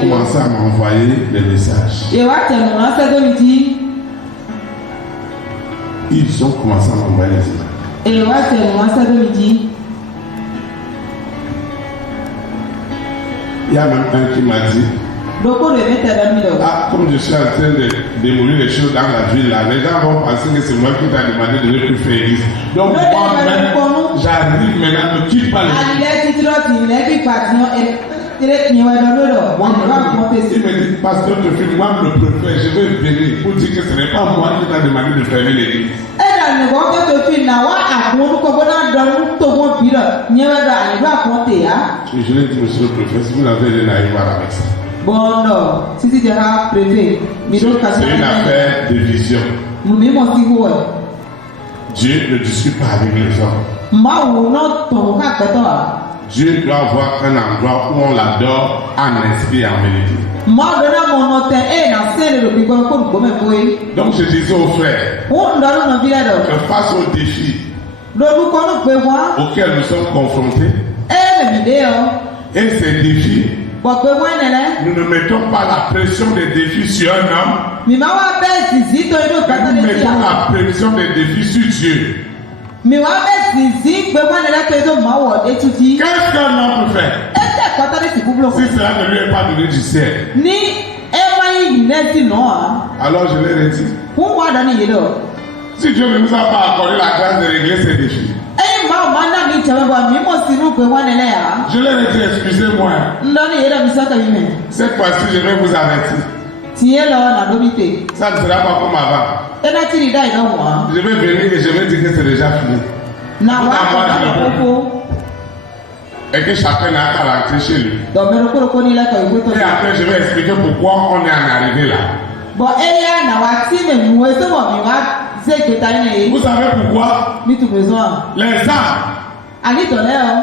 commencé à m'envoyer des messages. Ils ont commencé à m'envoyer des messages. Il y a même un qui m'a dit, ah, comme je suis en train de démolir les choses dans la ville là, les gens vont penser que c'est moi qui t'ai demandé de ne plus faire l'église. Donc moi-même, j'arrive maintenant, ne quitte pas l'église. Il me dit, pasteur, moi le préfère, je vais venir pour dire que ce n'est pas moi qui t'ai demandé de fermer l'église. Je lui ai dit, monsieur le préfet, si vous avez rien à y voir avec ça. Bon, non, si tu diras préfet, c'est une affaire de vision. Dieu ne discute pas avec les hommes. Dieu doit avoir un endroit où on l'adore en esprit et en vérité. Donc je disais aux frères que face aux défis auxquels nous sommes confrontés, et ces défis, nous ne mettons pas la pression des défis sur un homme, nous mettons la pression des défis sur Dieu. Qu'est-ce qu'un homme peut faire si cela ne lui est pas donné du ciel? Alors je l'ai dit, si Dieu ne nous a pas accordé la grâce de régler ces défis, je leur ai dit, excusez-moi, cette fois-ci je vais vous avertir. Ça ne sera pas comme avant. Je vais venir et je vais dire que c'est déjà fini. Et que chacun n'a qu'à rentrer chez lui. Et après je vais expliquer pourquoi on est en arrivé là. Vous savez pourquoi? Les âmes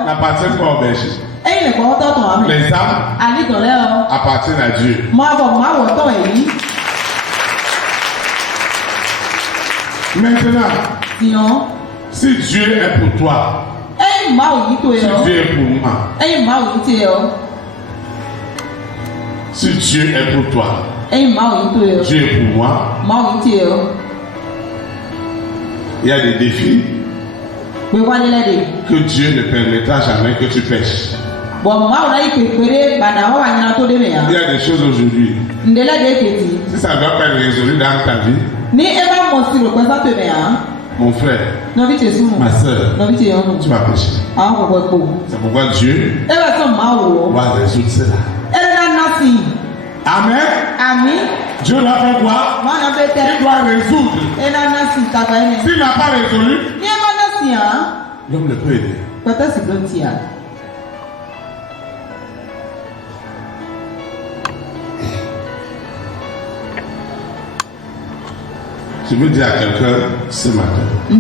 n'appartiennent pas au berger. Les âmes appartiennent à Dieu. Maintenant, si Dieu est pour toi, si Dieu est pour moi, si Dieu est pour toi, Dieu est pour moi, il y a des défis que Dieu ne permettra jamais que tu pêches. Il y a des choses aujourd'hui, si ça ne doit pas être résolu dans ta vie, mon frère, ma soeur, tu vas pécher. C'est pourquoi Dieu va résoudre cela. Amen. Dieu l'a fait quoi? Il doit résoudre. S'il n'a pas résolu, l'homme ne peut aider. Je veux dire à quelqu'un ce matin, si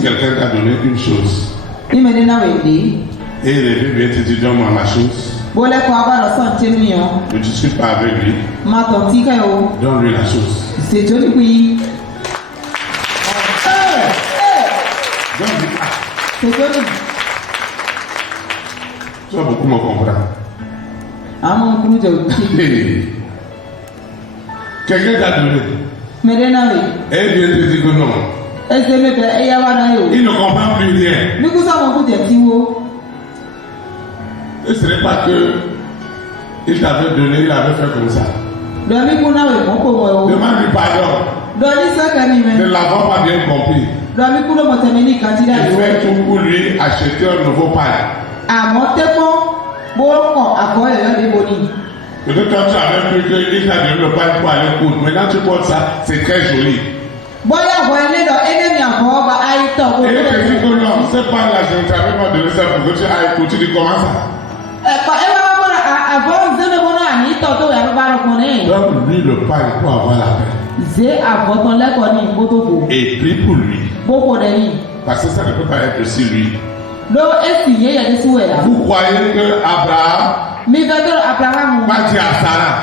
quelqu'un t'a donné une chose et il est venu te dire donne-moi ma chose, ne discute pas avec lui, donne-lui la chose. Donne-lui. Tu vas beaucoup me comprendre. Quelqu'un t'a donné. Et Dieu te dit que non. Il ne comprend plus rien. Et ce n'est pas que il t'avait donné, il avait fait comme ça. Demande-lui pardon. Ne l'avons pas bien compris. Il fait tout pour lui acheter un nouveau pain. Peut-être quand tu avais cru qu'il t'a donné le pain pour aller coudre. Maintenant tu portes ça, c'est très joli. Et il te dit que non, c'est pas là, je ne t'avais pas donné ça pour que tu ailles coudre. Tu dis comment ça? Donne-lui le pain pour avoir la paix. Et prie pour lui. Parce que ça ne peut pas être aussi lui. Vous croyez que Abraham va dire à Sarah,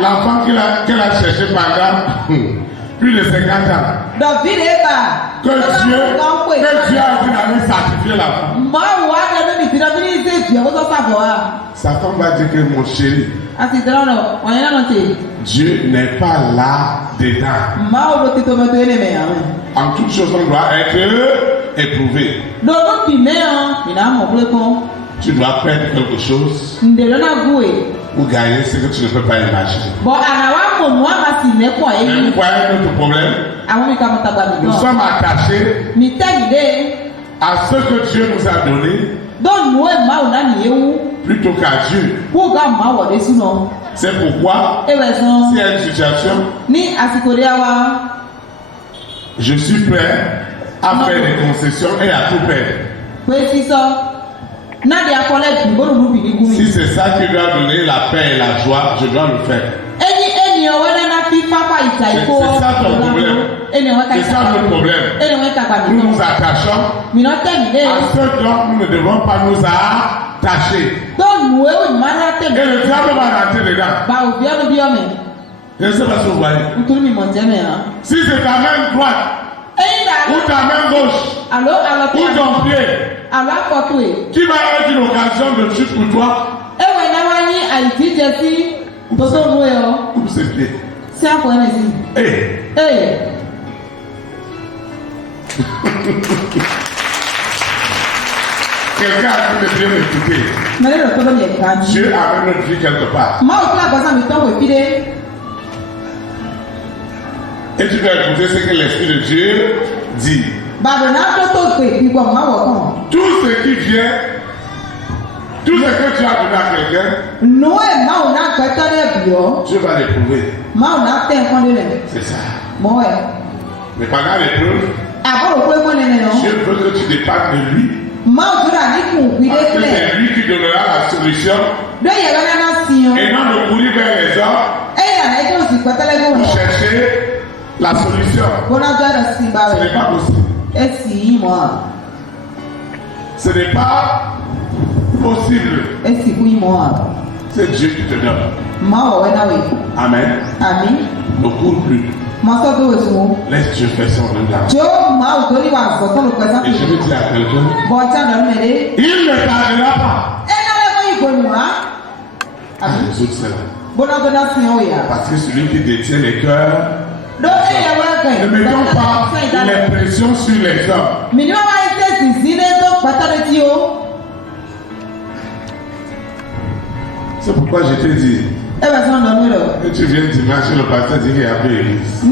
l'enfant qu'elle a cherché pendant plus de 50 ans, David eba. Que Dieu a dit d'aller sacrifier la femme. Sa femme va dire que mon chéri, Dieu n'est pas là dedans. En toute chose, on doit être éprouvé. Tu dois perdre quelque chose ou gagner ce que tu ne peux pas imaginer. Mais vous voyez notre problème? Nous sommes attachés à ce que Dieu nous a donné plutôt qu'à Dieu. C'est pourquoi, s'il y a une situation, je suis prêt à faire des concessions et à tout perdre. Si c'est ça qui doit donner la paix et la joie, je dois le faire. C'est ça ton problème. C'est ça notre problème. Nous nous attachons à ce dont nous ne devons pas nous attacher. Et le diable va rentrer dedans. Je ne sais pas si vous voyez. Si c'est ta main droite ou ta main gauche ou ton pied qui va être une occasion de chute pour toi, ou ses pieds. Hey. Quelqu'un a pu me bien écouter. Dieu a notre vie quelque part. Et tu dois écouter ce que l'Esprit de Dieu dit. Tout ce qui vient, tout ce que tu as donné à quelqu'un, Dieu va l'éprouver. C'est ça. Mais pendant l'épreuve, Dieu veut que tu dépendes de lui. Parce que c'est lui qui donnera la solution. Et non de courir vers les hommes pour chercher la solution. Ce n'est pas possible. Ce n'est pas possible. C'est Dieu qui te donne. Amen. Ne cours plus. Laisse Dieu faire son œuvre. Et je vais dire à quelqu'un, il ne tardera pas à résoudre cela. Parce que celui qui détient les cœurs, ne mettons pas les pressions sur les hommes. C'est pourquoi je t'ai dit que tu viens dimanche, le pasteur dit qu'il y a peu d'église.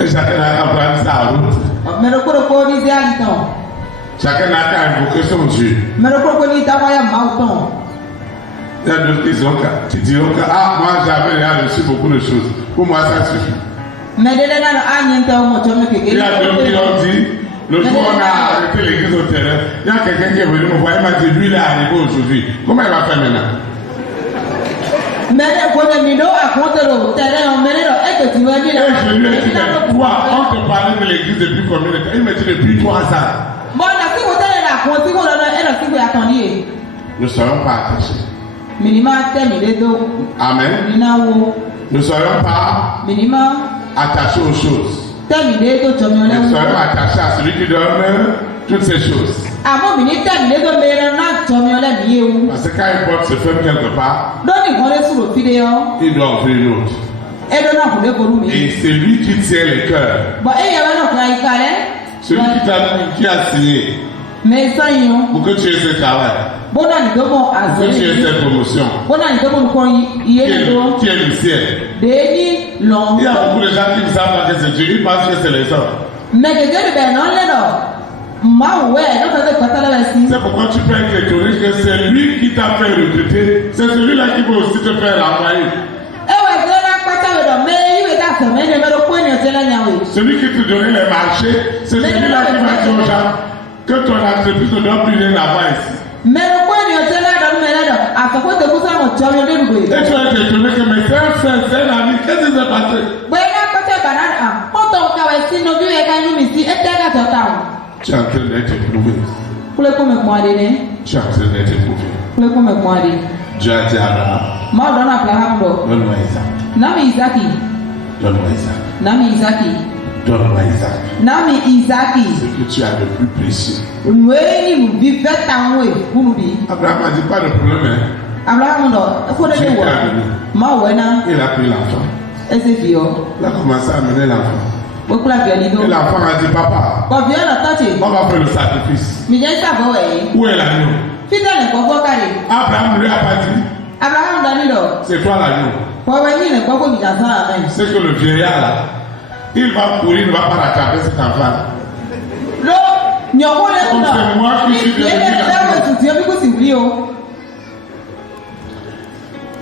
Et chacun a qu'à prendre sa route. Chacun a qu'à invoquer son Dieu. Il y a d'autres qui diront que moi j'avais déjà reçu beaucoup de choses. Pour moi ça suffit. Il y a d'autres qui ont dit, le jour où on a arrêté l'église au terrain, il y a quelqu'un qui est venu me voir, il m'a dit, lui il est arrivé aujourd'hui. Comment il va faire maintenant? Et je lui ai dit, toi, on te parlait de l'église depuis combien de temps? Il m'a dit depuis 3 ans. Nous ne serons pas attachés. Amen. Nous ne serons pas attachés aux choses. Nous serons attachés à celui qui donne toutes ces choses. Parce que quand il porte se ferme quelque part, il doit ouvrir une autre. Et c'est lui qui tient les cœurs. Celui qui a signé pour que tu aies ce travail, pour que tu aies cette promotion, qui est le ciel. Il y a beaucoup de gens qui ne savent pas que c'est Dieu, ils pensent que c'est les hommes. C'est pourquoi tu peux être étonné que c'est lui qui t'a fait recruter, c'est celui-là qui peut aussi te faire envoyer. Celui qui te donnait les marchés, c'est celui-là qui va dire aux gens que ton entreprise ne doit plus rien avoir ici. Et tu vas être étonné que mes frères, c'est un ami, qu'est-ce qui s'est passé? Tu es en train d'être éprouvé. Tu es en train d'être éprouvé. Dieu a dit à Abraham, Mau donne Abraham do. Donne-moi Isaac. Nami Isaki. Donne-moi Isaac. Nami Isaki. Donne-moi Isaac. Nami Isaki. Ce que tu as de plus précieux. Weni mu vive tanwe kunubi. Abraham a dit pas de problème. Hein? Abraham do. Faut de Dieu wa. t'a donné. Ma wena. Il a pris l'enfant. Ese fio. Il a commencé à amener l'enfant. Okula violido. Et l'enfant a dit papa. Ko viola tati. On va faire le sacrifice. Mi je sa bo we. Où est l'agneau? Fidèle ko ko kare. Abraham lui a pas dit. Abraham dani do. C'est toi l'agneau. Ko we ni ne ko ko mi jansa amen. C'est que le vieillard là, il va courir, il ne va pas rattraper cet enfant. Lo nyoko le Donc c'est moi qui suis devenu l'agneau.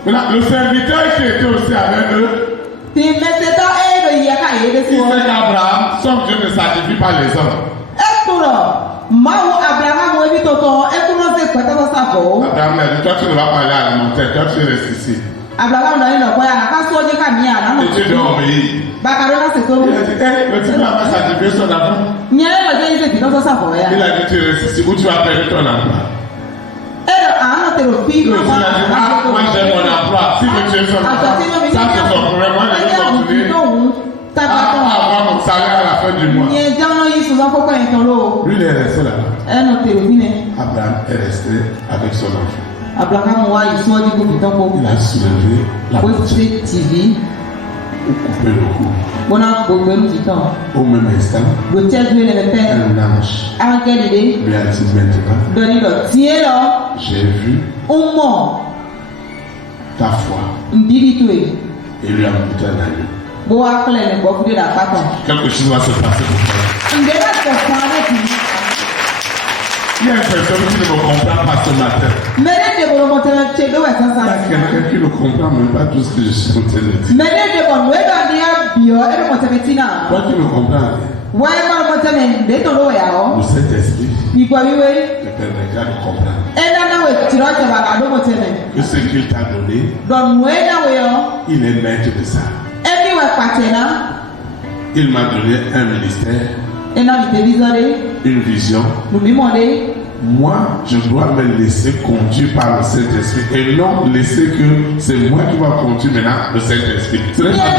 Maintenant, le serviteur qui était aussi avec eux, il sait qu'Abraham, son Dieu ne sacrifie pas les hommes. Abraham a dit, toi tu ne vas pas aller à la montagne, toi tu restes ici. Et tu dois obéir. Il a dit, le type n'a pas sacrifié son enfant. Il a dit, tu restes ici, où tu vas perdre ton emploi. Le fils a dit, moi j'ai mon emploi, si vous tuez son enfant, ça c'est son problème, moi je vais continuer à avoir mon salaire à la fin du mois. Lui il est resté là-bas. Abraham est resté avec son enfant. Il a soulevé la boutique ou coupé le cou. Au même instant, un ange lui a dit maintenant, j'ai vu ta foi et lui a montré un agneau. Quelque chose va se passer pour toi. Il y a une personne qui ne me comprend pas ce matin. Il y a quelqu'un qui ne comprend même pas tout ce que je suis en train de dire. Toi qui ne comprends rien. Le Saint-Esprit te permettra de comprendre que ce qu'il t'a donné, il est maître de ça. Il m'a donné un ministère, une vision. Moi, je dois me laisser conduire par le Saint-Esprit et non laisser que c'est moi qui va conduire maintenant le Saint-Esprit. Ce n'est pas normal.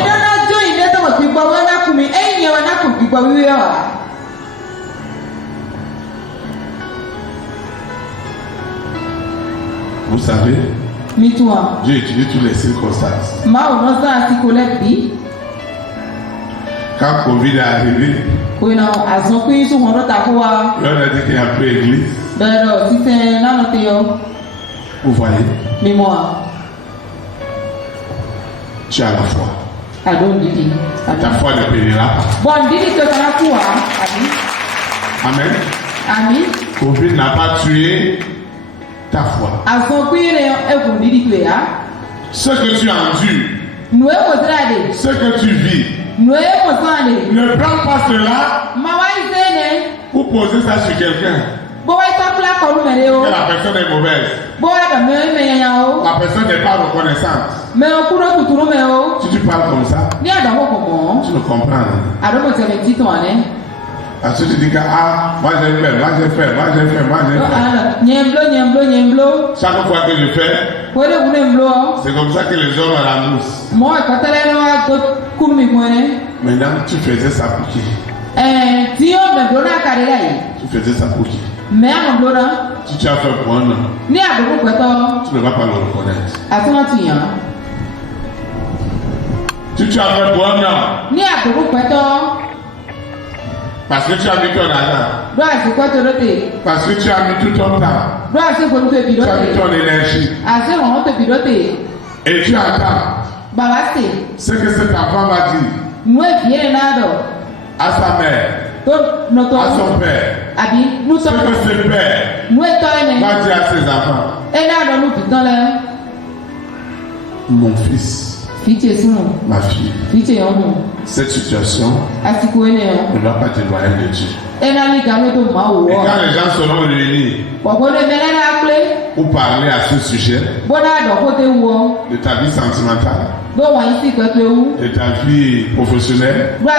Vous savez, Dieu étudie toutes les circonstances. Quand Covid est arrivé, on a dit qu'il n'y a plus d'église. Vous voyez, tu as la foi. Ta foi ne périra pas. Amen. Covid n'a pas tué ta foi. Ce que tu endures, ce que tu vis, ne prends pas cela pour poser ça sur quelqu'un. Que la personne est mauvaise. La personne n'est pas reconnaissante. Si tu parles comme ça, tu ne comprends rien. Parce que tu dis que moi j'ai fait. Chaque fois que je fais, c'est comme ça que les hommes remboursent. Maintenant, tu faisais ça pour qui? Tu faisais ça pour qui? Si tu as fait pour un homme, tu ne vas pas le reconnaître. Si tu as fait pour un homme, parce que tu as mis ton argent, parce que tu as mis tout ton temps, tu as mis ton énergie, et tu attends ce que cet enfant va dire à sa mère, à son père, ce que ce père va dire à ses enfants. Mon fils, ma fille, cette situation ne va pas t'éloigner de Dieu. Et quand les gens seront réunis pour parler à ce sujet de ta vie sentimentale, de ta vie professionnelle, il y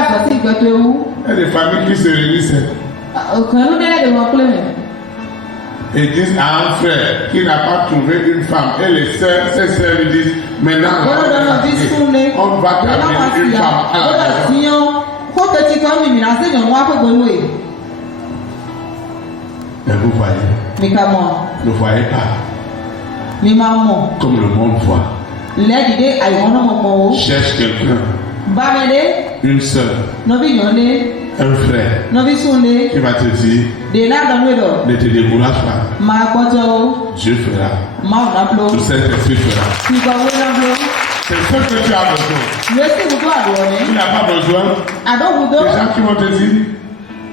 a des familles qui se réunissent. Et disent à un frère qui n'a pas trouvé une femme. Et les sœurs, ses sœurs lui disent, maintenant, on va t'amener une femme à la maison. Mais vous voyez, ne voyez pas comme le monde voit. Cherche quelqu'un, une sœur, un frère qui va te dire, ne te décourage pas. Dieu fera. Le Saint-Esprit fera. C'est ce que tu as besoin. Tu n'as pas besoin. Les gens qui vont te dire,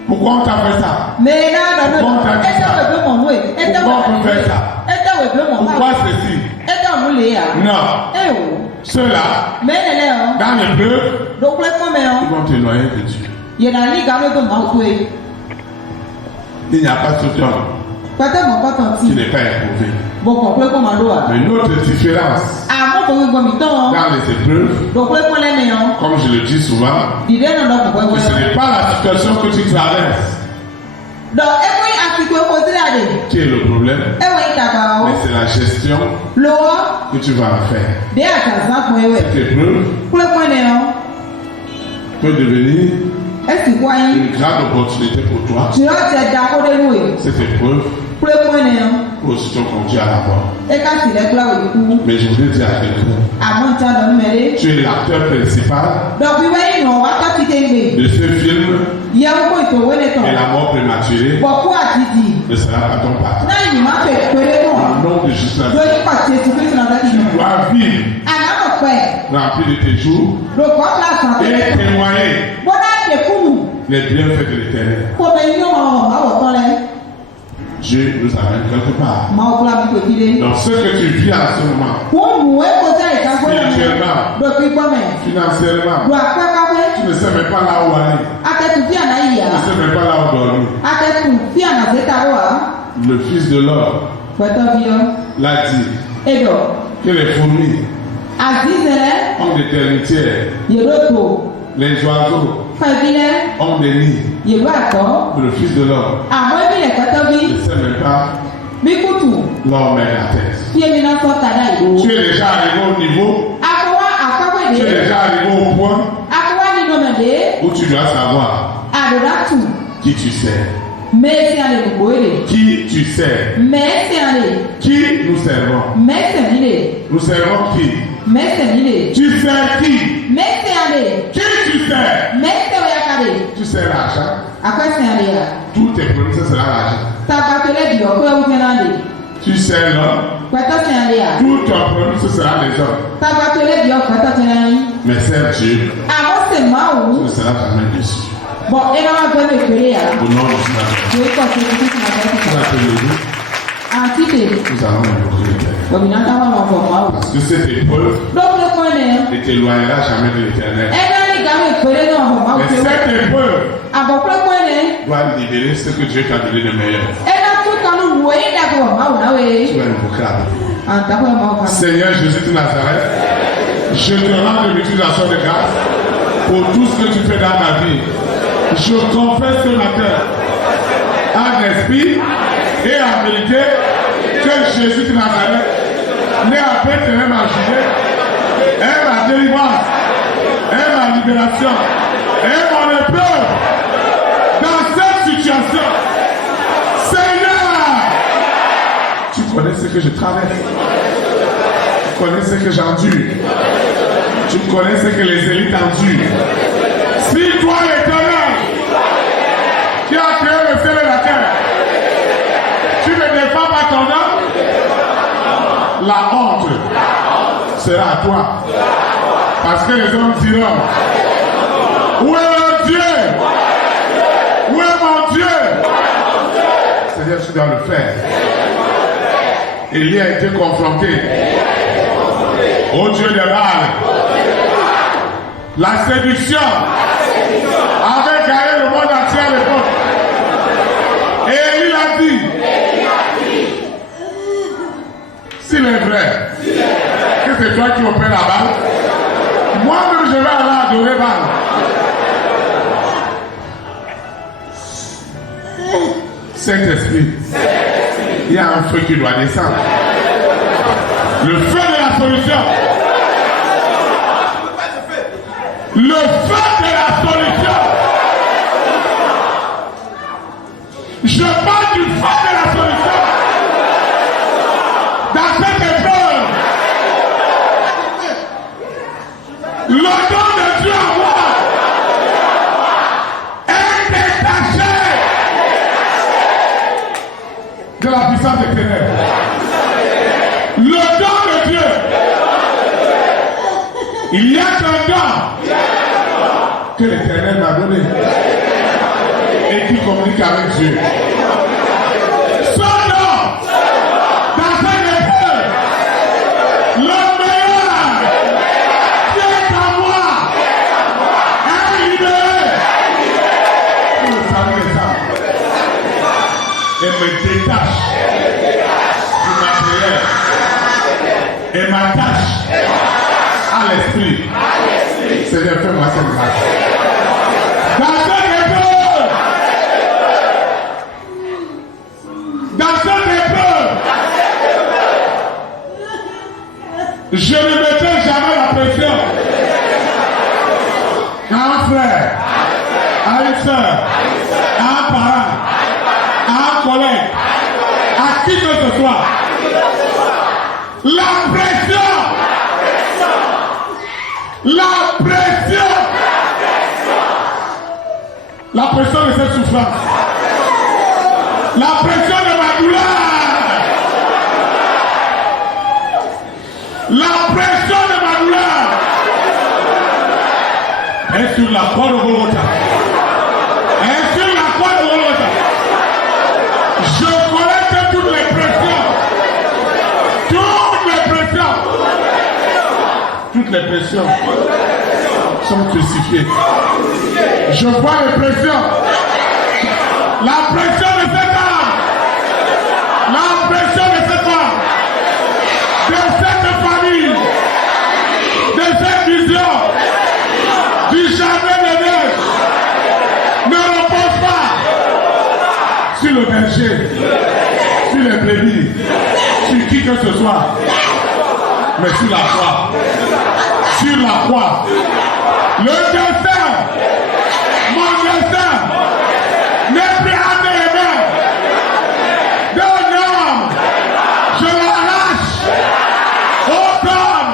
pourquoi on t'a fait ça? Pourquoi on t'a dit ça? Pourquoi on peut faire ça? Pourquoi ceci? Non. Ceux-là, dans les bleus, ils vont t'éloigner de Dieu. Il n'y a pas de homme qui n'est pas éprouvé. Mais notre différence dans les épreuves, comme je le dis souvent, ce n'est pas la situation que tu traverses qui est le problème, mais c'est la gestion que tu vas en faire. Cette épreuve peut devenir une grande opportunité pour toi. Cette épreuve peut aussi te conduire à la mort. Mais je voudrais dire à quelqu'un, tu es l'acteur principal de ce film et la mort prématurée ne sera pas ton partage. Au nom de Jésus, tu dois vivre rempli de tes jours et témoigner les bienfaits de l'Éternel. Dieu nous amène quelque part. Donc ce que tu vis en ce moment, spirituellement, financièrement, tu ne sais même pas là où aller. Tu ne sais même pas là où dormir. Le Fils de l'homme l'a dit que les fourmis ont des termitières, les oiseaux ont des nids. Le Fils de l'homme ne sait même pas l'homme met la tête. Tu es déjà arrivé au niveau, tu es déjà arrivé au point où tu dois savoir qui tu sais. Qui tu sais? Qui nous servons? Nous servons qui? Tu sais qui? Qui tu sais? Tu sais l'argent? Tout tes produits, ce sera l'argent. Tu sais l'homme? Tout ton produit, ce sera les hommes. Mais c'est Dieu. Ce ne sera jamais déçu. Bon, et là, on va me créer. Au nom de Jésus. Nous allons invoquer. Parce que cette épreuve ne t'éloignera jamais de l'Éternel. Mais cette épreuve doit libérer ce que Dieu t'a donné de meilleur. Tu vas invoquer. Seigneur Jésus de Nazareth, je te rends de l'utilisation de grâce pour tout ce que tu fais dans ma vie. Je confesse ce matin, en esprit et en vérité, que Jésus de Nazareth n'est à Bethléem en Judée, est ma délivrance, est ma libération, est mon épreuve dans cette situation. Seigneur, tu connais ce que je traverse, tu connais ce que j'endure, tu connais ce que les élites endurent. Si toi l'Éternel qui a créé le ciel et la terre, tu ne défends pas ton âme, la honte sera à toi. Parce que les hommes diront, où est mon Dieu? Où est mon Dieu? C'est-à-dire que tu dois le faire. Élie a été confronté au Dieu de Baal. La séduction avait gagné le monde entier à l'époque. Et il a dit, s'il est vrai que c'est toi qui opères la balle, moi-même je vais aller adorer balle. Saint-Esprit, Il y a un feu qui doit descendre. Le feu de la solution. Le feu de la solution. Je parle du feu de la solution. Dans cette épreuve, le don de Dieu en moi est détaché de la puissance des ténèbres. Le don de Dieu. Il y a qu'un don que l'Éternel m'a donné et qui communique avec Dieu. Ce don, dans cette épreuve, le meilleur qui est en moi est libéré. Pour le salut des âmes. Et me détache du matériel et m'attache à l'esprit. Seigneur, fais-moi cette grâce. Dans cette épreuve, je ne mettrai jamais la pression à un frère, à une soeur, à un parent, à un collègue, à qui que ce soit. La pression. La pression de cette souffrance. La pression de ma douleur. La pression de ma douleur est sur la croix de Golgotha. Est sur la croix de Golgotha. Je collecte toutes les pressions. Toutes les pressions sont crucifiées. Je vois les pressions. La pression de cette âme. La pression de cette femme. De cette famille. De cette vision. Du jardin de Dieu. Ne repose pas sur le berger. Sur les brebis. Sur qui que ce soit. Mais sur la croix. Sur la croix. Le destin, mon destin, n'est plus à mes mains. D'un homme, je l'arrache au homme.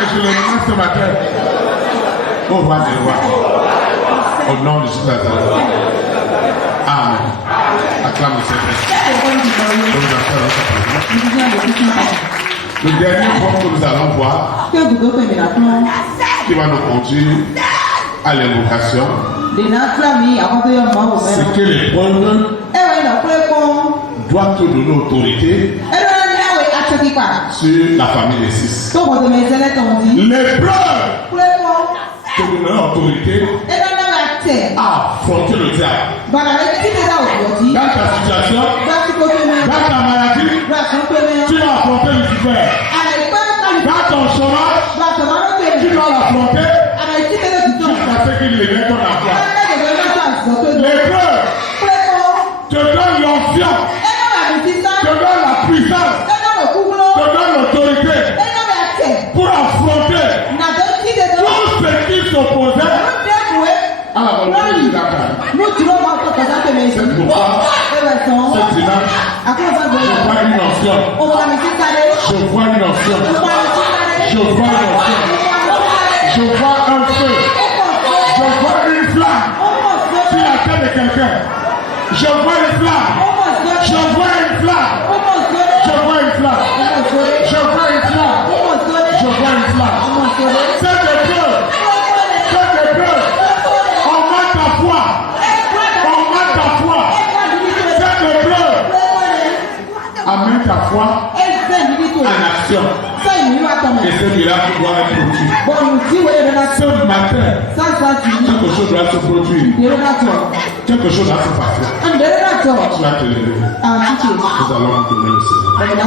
Et je le menace ce matin. Au roi des rois. Au nom de Jésus Nazareth. Amen. Acclame le Seigneur. Le dernier point que nous allons voir, qui va nous conduire à l'invocation, c'est que l'épreuve doit te donner autorité sur la famille des six. L'épreuve te donnera autorité à affronter le diable. Dans ta situation, dans ta maladie, tu vas affronter Lucifer. Dans ton chômage, tu dois l'affronter jusqu'à ce qu'il libère ton emploi. L'épreuve te donne l'onction, te donne la puissance, te donne l'autorité pour affronter tout ce qui s'opposait à la volonté de Dieu. C'est pourquoi cette dimanche, je vois une onction. Je vois une onction. Je vois une onction. Je vois un feu. Je vois une flamme sur la tête de quelqu'un. Je vois une flamme. Je vois une flamme. Je vois une flamme. Je vois une flamme. Je vois une flamme. Cette épreuve, augmente ta foi. Augmente ta foi. Cette épreuve, amène ta foi en action. Et ce miracle doit être produit. Ce matin, quelque chose doit se produire. Quelque chose doit se passer. Tu vas te lever. Nous allons vous donner le Seigneur.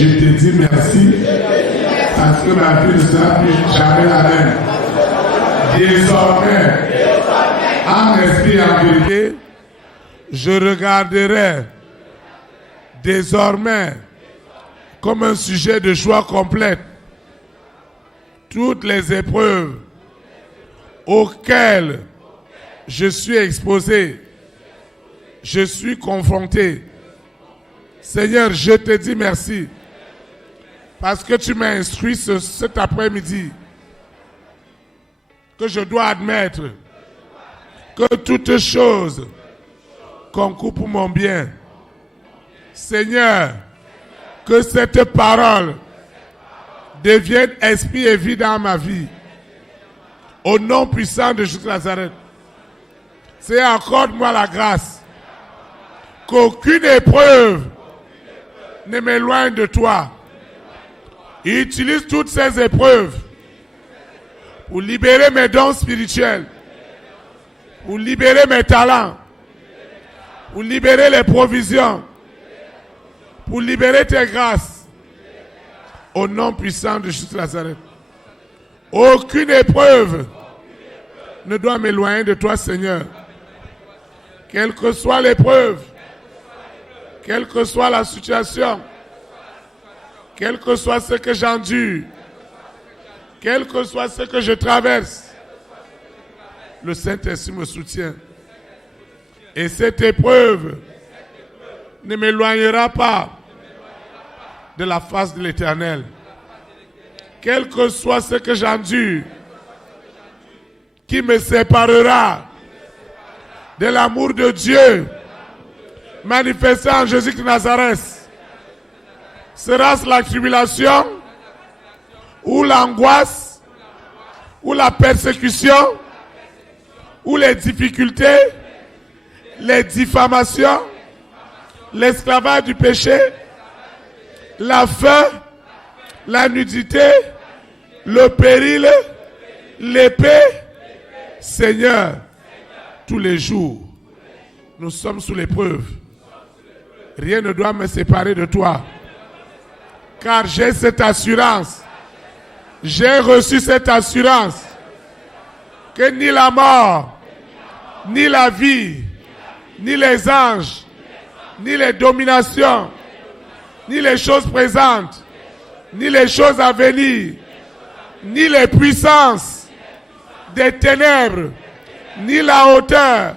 Je te dis merci parce que ma vie ne sera plus jamais la même. Désormais, en esprit et en vérité, je regarderai désormais comme un sujet de joie complète toutes les épreuves auxquelles je suis exposé, je suis confronté. Seigneur, je te dis merci parce que tu m'as instruit cet après-midi que je dois admettre que toute chose concourt pour mon bien. Seigneur, que cette parole devienne esprit et vie dans ma vie. Au nom puissant de Jésus Nazareth. Seigneur, accorde-moi la grâce qu'aucune épreuve ne m'éloigne de toi. Utilise toutes ces épreuves pour libérer mes dons spirituels, pour libérer mes talents, pour libérer les provisions, pour libérer tes grâces. Au nom puissant de Jésus Nazareth. Aucune épreuve ne doit m'éloigner de toi, Seigneur. Quelle que soit l'épreuve, quelle que soit la situation, quel que soit ce que j'endure, quel que soit ce que je traverse, le Saint-Esprit me soutient. Et cette épreuve ne m'éloignera pas de la face de l'Éternel. Quel que soit ce que j'endure, qui me séparera de l'amour de Dieu manifesté en Jésus de Nazareth. Sera-ce la tribulation, ou l'angoisse, ou la persécution, ou les difficultés, les diffamations, l'esclavage du péché, la faim, la nudité, le péril, l'épée. Seigneur, tous les jours, nous sommes sous l'épreuve. Rien ne doit me séparer de toi. Car j'ai cette assurance. J'ai reçu cette assurance que ni la mort, ni la vie, ni les anges, ni les dominations, ni les choses présentes, ni les choses à venir, ni les puissances des ténèbres, ni la hauteur,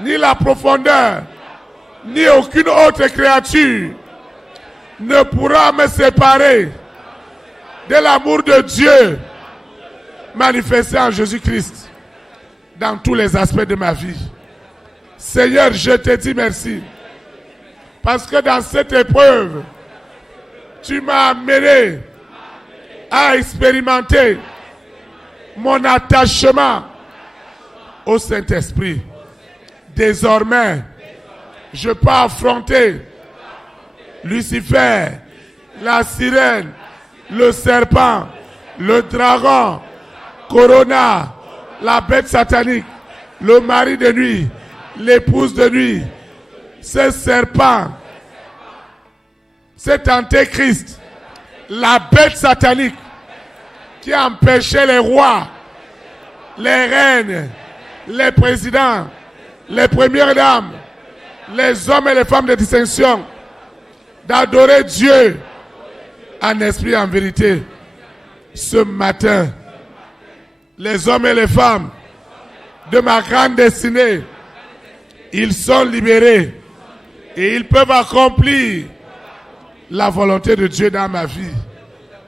ni la profondeur, ni aucune autre créature ne pourra me séparer de l'amour de Dieu manifesté en Jésus-Christ dans tous les aspects de ma vie. Seigneur, je te dis merci parce que dans cette épreuve, tu m'as amené à expérimenter mon attachement au Saint-Esprit. Désormais, je peux affronter Lucifer, la sirène, le serpent, le dragon, Corona, la bête satanique, le mari de nuit, l'épouse de nuit, ce serpent, cet antéchrist, la bête satanique qui empêchait les rois, les reines, les présidents, les premières dames, les hommes et les femmes de distinction d'adorer Dieu en esprit et en vérité. Ce matin, les hommes et les femmes de ma grande destinée, ils sont libérés et ils peuvent accomplir la volonté de Dieu dans ma vie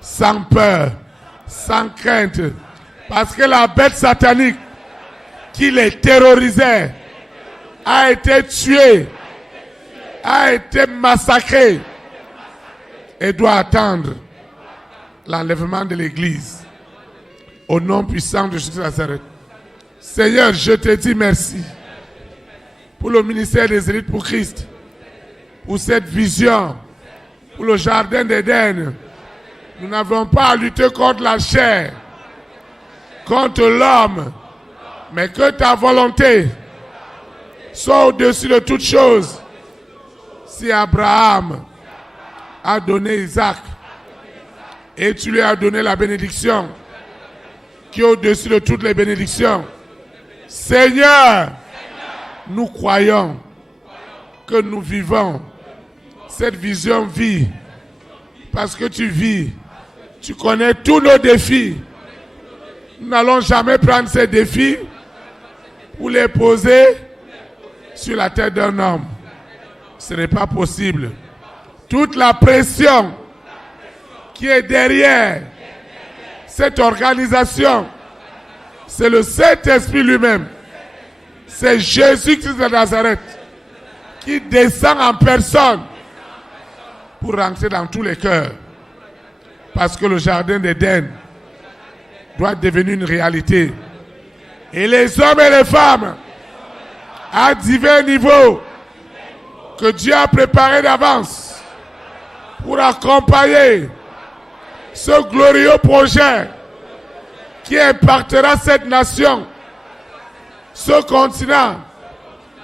sans peur, sans crainte, parce que la bête satanique qui les terrorisait a été tuée, a été massacrée et doit attendre l'enlèvement de l'Église. Au nom puissant de Jésus de Nazareth. Seigneur, je te dis merci pour le ministère des élites pour Christ, pour cette vision, pour le jardin d'Éden. Nous n'avons pas à lutter contre la chair, contre l'homme, mais que ta volonté soit au-dessus de toutes choses. Si Abraham a donné Isaac, et tu lui as donné la bénédiction qui est au-dessus de toutes les bénédictions. Seigneur, nous croyons que nous vivons cette vision vie parce que tu vis, tu connais tous nos défis. Nous n'allons jamais prendre ces défis pour les poser sur la tête d'un homme. Ce n'est pas possible. Toute la pression qui est derrière cette organisation, c'est le Saint-Esprit lui-même. C'est Jésus-Christ de Nazareth qui descend en personne pour rentrer dans tous les cœurs. Parce que le jardin d'Éden doit devenir une réalité. Et les hommes et les femmes à divers niveaux que Dieu a préparés d'avance pour accompagner ce glorieux projet qui impactera cette nation, ce continent,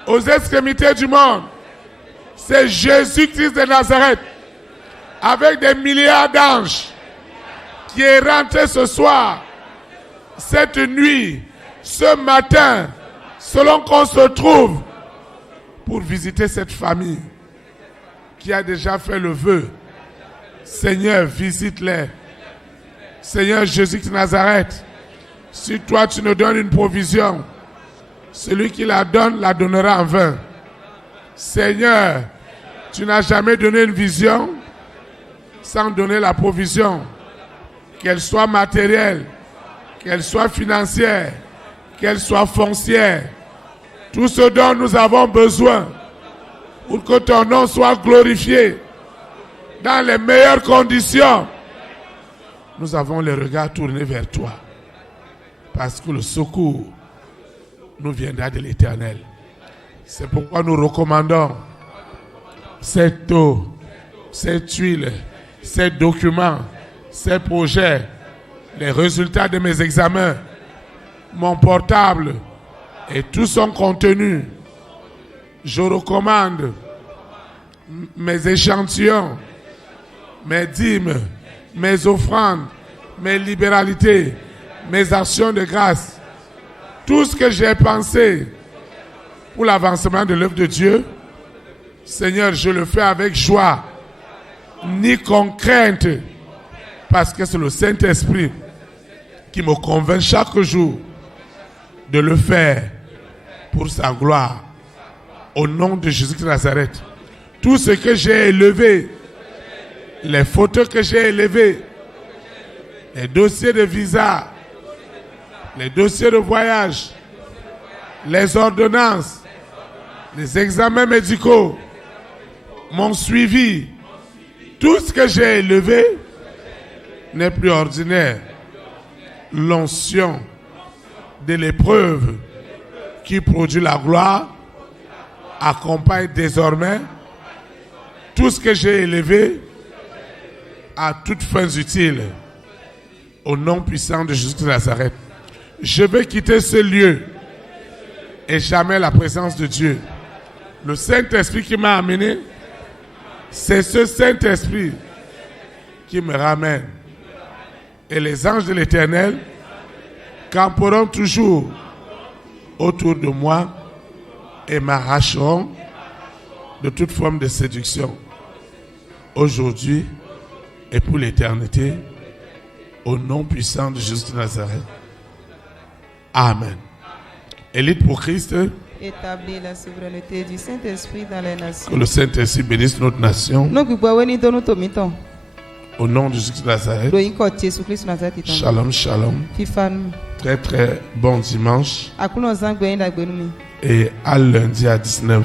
aux extrémités du monde. C'est Jésus-Christ de Nazareth, avec des milliards d'anges, qui est rentré ce soir, cette nuit, ce matin, selon qu'on se trouve, pour visiter cette famille qui a déjà fait le vœu. Seigneur, visite-les. Seigneur Jésus de Nazareth, si toi tu nous donnes une provision, celui qui la donne, la donnera en vain. Seigneur, tu n'as jamais donné une vision sans donner la provision, qu'elle soit matérielle, qu'elle soit financière, qu'elle soit foncière. Tout ce dont nous avons besoin pour que ton nom soit glorifié dans les meilleures conditions. Nous avons les regards tournés vers toi parce que le secours nous viendra de l'Éternel. C'est pourquoi nous recommandons cette eau, cette huile, ces documents, ces projets, les résultats de mes examens, mon portable et tout son contenu. Je recommande mes échantillons, mes dîmes, mes offrandes, mes libéralités, mes actions de grâce, tout ce que j'ai pensé pour l'avancement de l'œuvre de Dieu. Seigneur, je le fais avec joie, ni crainte, parce que c'est le Saint-Esprit qui me convainc chaque jour de le faire pour sa gloire. Au nom de Jésus de Nazareth, tout ce que j'ai élevé, les photos que j'ai élevées, les dossiers de visa, les dossiers de voyage, les ordonnances, les examens médicaux, mon suivi, tout ce que j'ai élevé n'est plus ordinaire. L'onction de l'épreuve qui produit la gloire accompagne désormais tout ce que j'ai élevé à toutes fins utiles. Au nom puissant de Jésus de Nazareth, je vais quitter ce lieu et jamais la présence de Dieu. Le Saint-Esprit qui m'a amené, c'est ce Saint-Esprit qui me ramène. Et les anges de l'Éternel camperont toujours autour de moi et m'arracheront de toute forme de séduction. Aujourd'hui et pour l'éternité, au nom puissant de Jésus de Nazareth. Amen. Élite pour Christ. Établir la souveraineté du Saint-Esprit dans les nations. Que le Saint-Esprit bénisse notre nation. Au nom de Jésus de Nazareth. Shalom, shalom. Très très bon dimanche. Et à lundi à 19h.